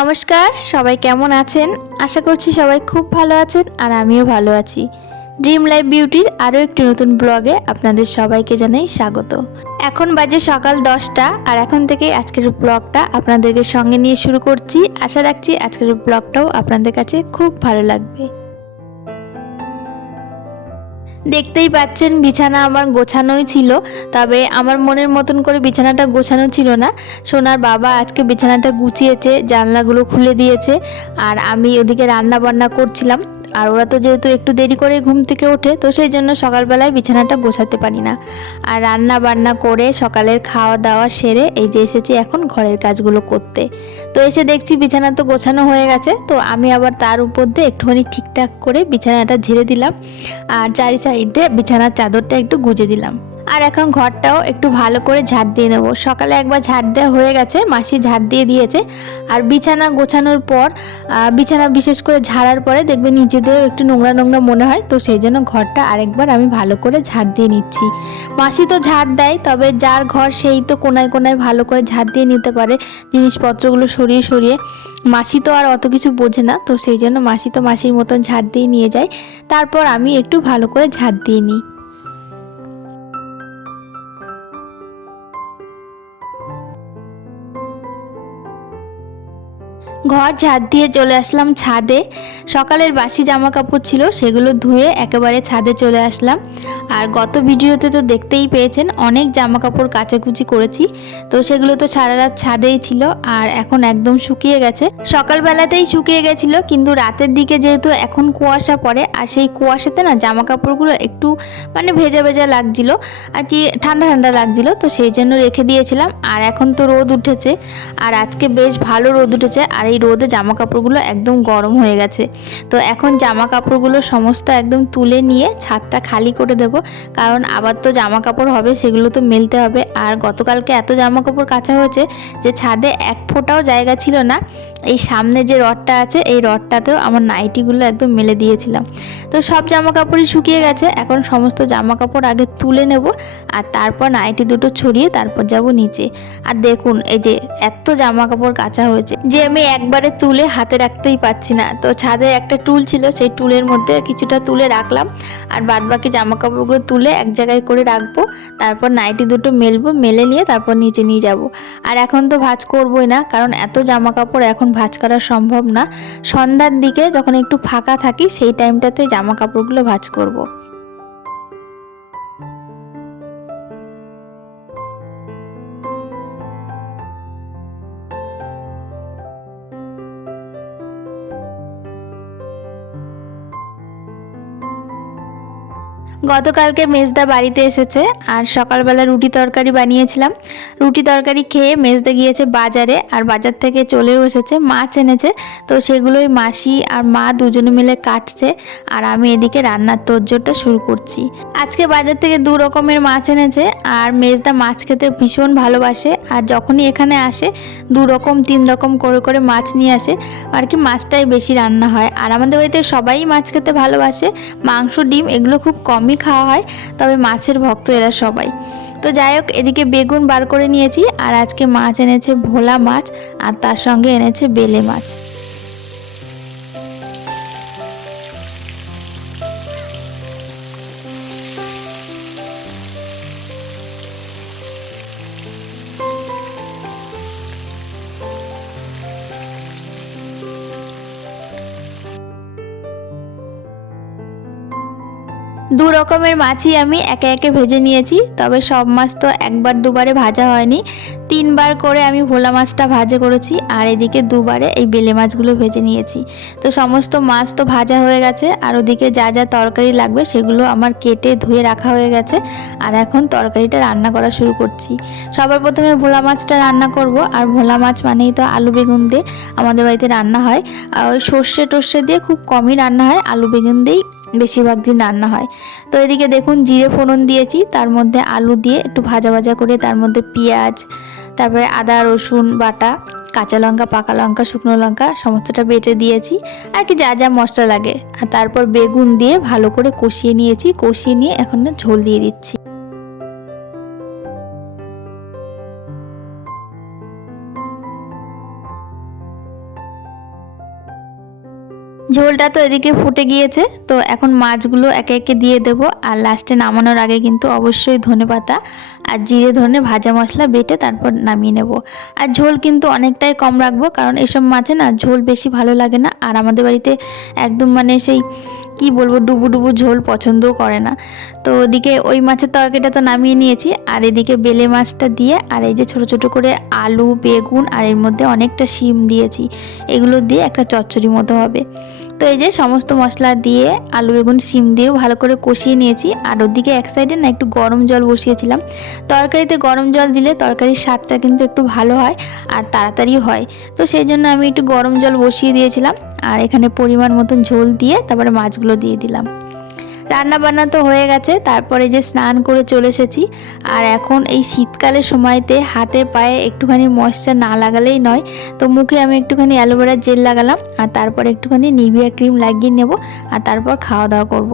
নমস্কার, সবাই কেমন আছেন? আশা করছি সবাই খুব ভালো আছেন আর আমিও ভালো আছি। ড্রিম লাইফ বিউটির আরও একটি নতুন ব্লগে আপনাদের সবাইকে জানাই স্বাগত। এখন বাজে সকাল দশটা আর এখন থেকে আজকের ব্লগটা আপনাদেরকে সঙ্গে নিয়ে শুরু করছি। আশা রাখছি আজকের ব্লগটাও আপনাদের কাছে খুব ভালো লাগবে। দেখতেই পাচ্ছেন বিছানা আমার গোছানোই ছিল, তবে আমার মনের মতন করে বিছানাটা গোছানো ছিল না। সোনার বাবা আজকে বিছানাটা গুছিয়েছে, জানলাগুলো খুলে দিয়েছে, আর আমি ওদিকে রান্না বান্না করছিলাম। আর ওরা তো যেহেতু একটু দেরি করে ঘুম থেকে ওঠে, তো সেই জন্য সকালবেলায় বিছানাটা গোছাতে পারি না। আর রান্না বান্না করে সকালের খাওয়া দাওয়া সেরে এই যে এসেছি এখন ঘরের কাজগুলো করতে। তো এসে দেখছি বিছানা তো গোছানো হয়ে গেছে, তো আমি আবার তার উপর দিয়ে একটুখানি ঠিকঠাক করে বিছানাটা ঝেড়ে দিলাম। আর চারি সাইড দিয়ে বিছানার চাদরটা একটু গুজে দিলাম। আর এখন ঘরটাও একটু ভালো করে ঝাড় দিয়ে নেব। সকালে একবার ঝাড় দেওয়া হয়ে গেছে, মাসি ঝাড় দিয়ে দিয়েছে। আর বিছানা গোছানোর পর বিছানা বিশেষ করে ঝাড়ার পরে দেখবে নিজেদেরও একটু নোংরা নোংরা মনে হয়, তো সেই জন্য ঘরটা আরেকবার আমি ভালো করে ঝাড় দিয়ে নিচ্ছি। মাসি তো ঝাড় দেয়, তবে যার ঘর সেই তো কোনায় কোনায় ভালো করে ঝাড় দিয়ে নিতে পারে জিনিসপত্রগুলো সরিয়ে সরিয়ে। মাসি তো আর অত কিছু বোঝে না, তো সেই জন্য মাসি তো মাসির মতন ঝাড় দিয়ে নিয়ে যায়। তারপর আমি একটু ভালো করে ঝাড় দিয়ে নিই। ঘর ঝাড় দিয়ে চলে আসলাম ছাদে। সকালের বাসি জামা কাপড় ছিল, সেগুলো ধুয়ে একেবারে ছাদে চলে আসলাম। আর গত ভিডিওতে তো দেখতেই পেয়েছেন, অনেক জামা কাপড় কাচাকুচি করেছি। তো সেগুলো তো সারা রাত ছাদেই ছিল আর এখন একদম শুকিয়ে গেছে। সকালবেলাতেই শুকিয়ে গেছিল, কিন্তু রাতের দিকে যেহেতু এখন কুয়াশা পড়ে, আর সেই কুয়াশাতে না জামা কাপড়গুলো একটু মানে ভেজা ভেজা লাগছিল, আর কি ঠান্ডা ঠান্ডা লাগছিল, তো সেই জন্য রেখে দিয়েছিলাম। আর এখন তো রোদ উঠেছে, আর আজকে বেশ ভালো রোদ উঠেছে। আর এই রোদে জামা কাপড়গুলো একদম গরম হয়ে গেছে। তো এখন জামা কাপড়গুলো সমস্ত একদম তুলে নিয়ে ছাদটা খালি করে দেব। কারণ আবার তো জামা কাপড় হবে, সেগুলো তো মেলতে হবে। আর গতকালকে এত জামা কাপড় কাচা হয়েছে যে ছাদে এক ফোঁটাও জায়গা ছিল না। এই সামনে যে রডটা আছে, এই রডটাতেও আমার নাইটিগুলো একদম মেলে দিয়েছিলাম। তো সব জামা কাপড়ই শুকিয়ে গেছে। এখন সমস্ত জামা কাপড় আগে তুলে নেব আর তারপর নাইটি দুটো ছড়িয়ে তারপর যাব নিচে। আর দেখুন, এই যে এত জামা কাপড় কাচা হয়েছে। যে আমি একবারে তুলে হাতে রাখতেই পাচ্ছি না। তো ছাদে একটা টুল ছিল, সেই টুলের মধ্যে কিছুটা তুলে রাখলাম। আর বাদ বাকি জামা কাপড়গুলো তুলে এক জায়গায় করে রাখব। তারপর নাইটি দুটো মেলবো, মেলে নিয়ে তারপর নিচে নিয়ে যাব। আর এখন তো ভাঁজ করবোই না, কারণ এত জামা কাপড় এখন ভাঁজ করা সম্ভব না। সন্ধ্যার দিকে যখন একটু ফাঁকা থাকি, সেই টাইমটাতে জামা কাপড়গুলো ভাঁজ করব। গতকালকে মেজদা বাড়িতে এসেছে আর সকালবেলা রুটি তরকারি বানিয়েছিলাম। রুটি তরকারি খেয়ে মেজদা গিয়েছে বাজারে আর বাজার থেকে চলেও এসেছে, মাছ এনেছে। তো সেগুলোই মাসি আর মা দুজনে মিলে কাটছে আর আমি এদিকে রান্নার তোরজোরটা শুরু করছি। আজকে বাজার থেকে দু রকমের মাছ এনেছে আর মেজদা মাছ খেতে ভীষণ ভালোবাসে আর যখনই এখানে আসে দু রকম, তিন রকম করে করে মাছ নিয়ে আসে আর কি মাছটাই বেশি রান্না হয়। আর আমাদের বাড়িতে সবাই মাছ খেতে ভালোবাসে, মাংস, ডিম এগুলো খুব কমই খাওয়া হয়, তবে মাছের ভক্ত এরা সবাই। তো যাই হোক, এদিকে বেগুন বার করে নিয়েছি, আর আজকে মাছ এনেছে ভোলা মাছ, আর তার সঙ্গে এনেছে বেলে মাছ। দু রকমের মাছই আমি একে একে ভেজে নিয়েছি, তবে সব মাছ তো একবার দুবারে ভাজা হয়নি। তিনবার করে আমি ভোলা মাছটা ভাজে করেছি, আর এদিকে দুবারে এই বেলে মাছগুলো ভেজে নিয়েছি। তো সমস্ত মাছ তো ভাজা হয়ে গেছে, আর ওদিকে যা যা তরকারি লাগবে সেগুলো আমার কেটে ধুয়ে রাখা হয়ে গেছে, আর এখন তরকারিটা রান্না করা শুরু করছি। সবার প্রথমে ভোলা মাছটা রান্না করব, আর ভোলা মাছ মানেই তো আলু বেগুন দিয়ে আমাদের বাড়িতে রান্না হয়। আর ওই সর্ষে টর্ষে দিয়ে খুব কমই রান্না হয়, আলু বেগুন দিয়েই বেশিরভাগ দিন রান্না হয়। তো এদিকে দেখুন, জিরে ফোড়ন দিয়েছি, তার মধ্যে আলু দিয়ে একটু ভাজা ভাজা করে তার মধ্যে পেঁয়াজ, তারপরে আদা, রসুন, বাটা, কাঁচা লঙ্কা, পাকা লঙ্কা, শুকনো লঙ্কা, সমস্তটা বেটে দিয়েছি। আর কি যা যা মশলা লাগে। আর তারপর বেগুন দিয়ে ভালো করে কষিয়ে নিয়েছি, কষিয়ে নিয়ে এখন ঝোল দিয়ে দিচ্ছি। ঝোলটা তো এদিকে ফুটে গিয়েছে, তো এখন মাছগুলো একে একে দিয়ে দেব। আর লাস্টে নামানোর আগে কিন্তু অবশ্যই ধনে পাতা আর জিরে, ধনে, ভাজা মশলা বেটে তারপর নামিয়ে নেব। আর ঝোল কিন্তু অনেকটাই কম রাখব, কারণ এসব মাছে না ঝোল বেশি ভালো লাগে না। আর আমাদের বাড়িতে একদম মানে সেই কি বলব, ডুবু ডুবু ঝোল পছন্দও করে না। তো ওদিকে ওই মাছের তরকারিটা তো নামিয়ে নিয়েছি, আর এদিকে বেলে মাছটা দিয়ে, আর এই যে ছোট ছোট করে আলু, বেগুন, আর এর মধ্যে অনেকটা শিম দিয়েছি। এগুলো দিয়ে একটা চচ্চড়ি মতো হবে। তো এই যে সমস্ত মশলা দিয়ে আলু, বেগুন, শিম দিয়েও ভালো করে কষিয়ে নিয়েছি। আর ওদিকে এক সাইডে না একটু গরম জল বসিয়েছিলাম। তরকারিতে গরম জল দিলে তরকারির স্বাদটা কিন্তু একটু ভালো হয় আর তাড়াতাড়ি হয়। তো সেই জন্য আমি একটু গরম জল বসিয়ে দিয়েছিলাম। আর এখানে পরিমাণ মতন ঝোল দিয়ে তারপরে মাছগুলো দিয়ে দিলাম। রান্না বান্না তো হয়ে গেছে, তারপরে যে স্নান করে চলে এসেছি। আর এখন এই শীতকালের সময়তে হাতে পায়ে একটুখানি ময়শ্চার না লাগালেই নয়, তো মুখে আমি একটুখানি অ্যালোভেরার জেল লাগালাম, আর তারপর একটুখানি নিভিয়া ক্রিম লাগিয়ে নেব, আর তারপর খাওয়া দাওয়া করব।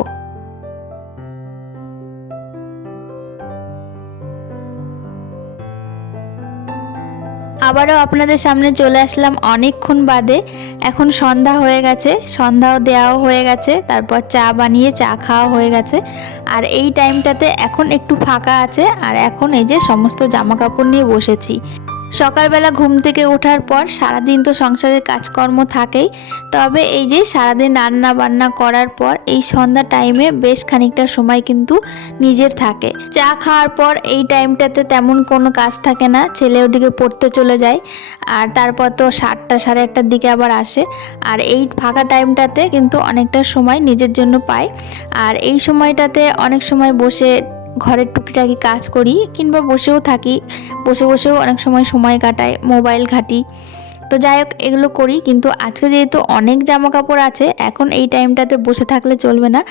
আবারও আপনাদের সামনে চলে আসলাম অনেকক্ষণ বাদে। এখন সন্ধ্যা হয়ে গেছে, সন্ধ্যাও দেওয়াও হয়ে গেছে, তারপর চা বানিয়ে চা খাওয়া হয়ে গেছে। আর এই টাইমটাতে এখন একটু ফাঁকা আছে, আর এখন এই যে সমস্ত জামা কাপড় নিয়ে বসেছি। সকালবেলা ঘুম থেকে ওঠার পর সারাদিন তো সংসারের কাজকর্ম থাকেই। তবে এই যে সারাদিন রান্না বান্না করার পর এই সন্ধ্যা টাইমে বেশ খানিকটা সময় কিন্তু নিজের থাকে। চা খাওয়ার পর এই টাইমটাতে তেমন কোনো কাজ থাকে না, ছেলে ওদিকে পড়তে চলে যায়। আর তারপর তো সাতটা, সাড়ে আটটার দিকে আবার আসে। আর এই ফাঁকা টাইমটাতে কিন্তু অনেকটা সময় নিজের জন্য পায়। আর এই সময়টাতে অনেক সময় বসে ঘরের টুকিটাকি কাজ করি কিংবা বসেও থাকি। বসে বসেও অনেক সময় সময় কাটাই, মোবাইল ঘাঁটি। তো যাই হোক, এগুলো করি। কিন্তু আজকে যেহেতু অনেক জামা কাপড় আছে, এখন এই টাইমটাতে বসে থাকলে চলবে না।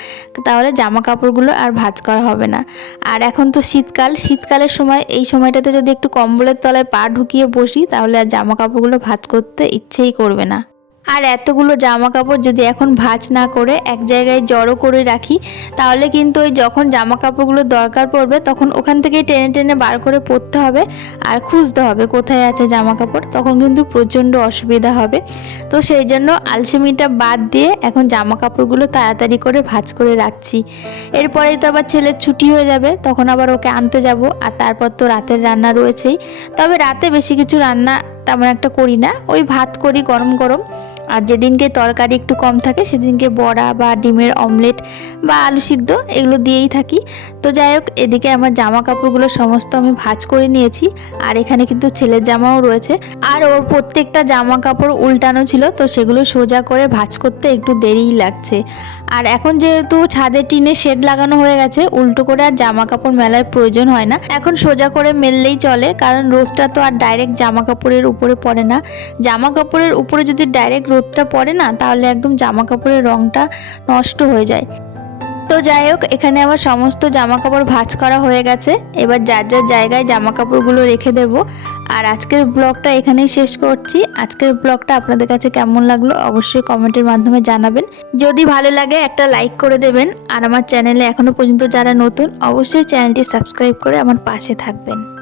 তাহলে জামা কাপড়গুলো আর ভাঁজ করা হবে না। আর এখন তো শীতকাল। শীতকালের সময়, এই সময়টাতে যদি একটু কম্বলের তলায় পা ঢুকিয়ে বসি, তাহলে আর জামা কাপড়গুলো ভাঁজ করতে ইচ্ছেই করবে না। আর এতগুলো জামা কাপড় যদি এখন ভাঁজ না করে এক জায়গায় জড়ো করে রাখি, তাহলে কিন্তু ওই যখন জামা কাপড়গুলো দরকার পড়বে, তখন ওখান থেকেই টেনে টেনে বার করে পরতে হবে আর খুঁজতে হবে কোথায় আছে জামা কাপড় তখন কিন্তু প্রচণ্ড অসুবিধা হবে। তো সেই জন্য আলসেমিটা বাদ দিয়ে এখন জামা কাপড়গুলো তাড়াতাড়ি করে ভাঁজ করে রাখছি। এরপরেই তো আবার ছেলের ছুটি হয়ে যাবে, তখন আবার ওকে আনতে যাব আর তারপর তো রাতের রান্না রয়েছেই। তবে রাতে বেশি কিছু রান্না তেমন একটা করি না, ওই ভাত করি গরম গরম। আর যেদিনকে তরকারি একটু কম থাকে, সেদিনকে বড়া বা ডিমের অমলেট বা আলু সিদ্ধ এগুলো দিয়েই থাকি। তো যাই হোক, এদিকে আমার জামা কাপড়গুলো সমস্ত আমি ভাজ করে নিয়েছি, আর এখানে কিন্তু ছেলের জামাও রয়েছে। আর ওর প্রত্যেকটা জামা কাপড় উল্টানো ছিল, তো সেগুলো সোজা করে ভাজ করতে একটু দেরিই লাগছে। আর এখন যেহেতু ছাদে টিনে শেড লাগানো হয়ে গেছে, উল্টো করে আর জামা কাপড় মেলার প্রয়োজন হয় না। এখন সোজা করে মেললেই চলে, কারণ রোদটা তো আর ডাইরেক্ট জামা কাপড়ের উপরে পড়ে না। জামা কাপড়ের উপরে যদি ডাইরেক্ট রোদটা পড়ে না, তাহলে একদম জামা কাপড়ের রঙটা নষ্ট হয়ে যায়। তো যাই হোক, এখানে আমার সমস্ত জামা কাপড় ভাঁজ করা হয়ে গেছে। এবার যার যার জায়গায় জামা কাপড়গুলো রেখে দেব। আর আজকের ব্লগটা এখানেই শেষ করছি। আজকের ব্লগটা আপনাদের কাছে কেমন লাগল অবশ্যই কমেন্টের মাধ্যমে জানাবেন। যদি ভালো লাগে, একটা লাইক করে দেবেন। আর আমার চ্যানেলে এখনও পর্যন্ত যারা নতুন, অবশ্যই চ্যানেলটি সাবস্ক্রাইব করে আমার পাশে থাকবেন।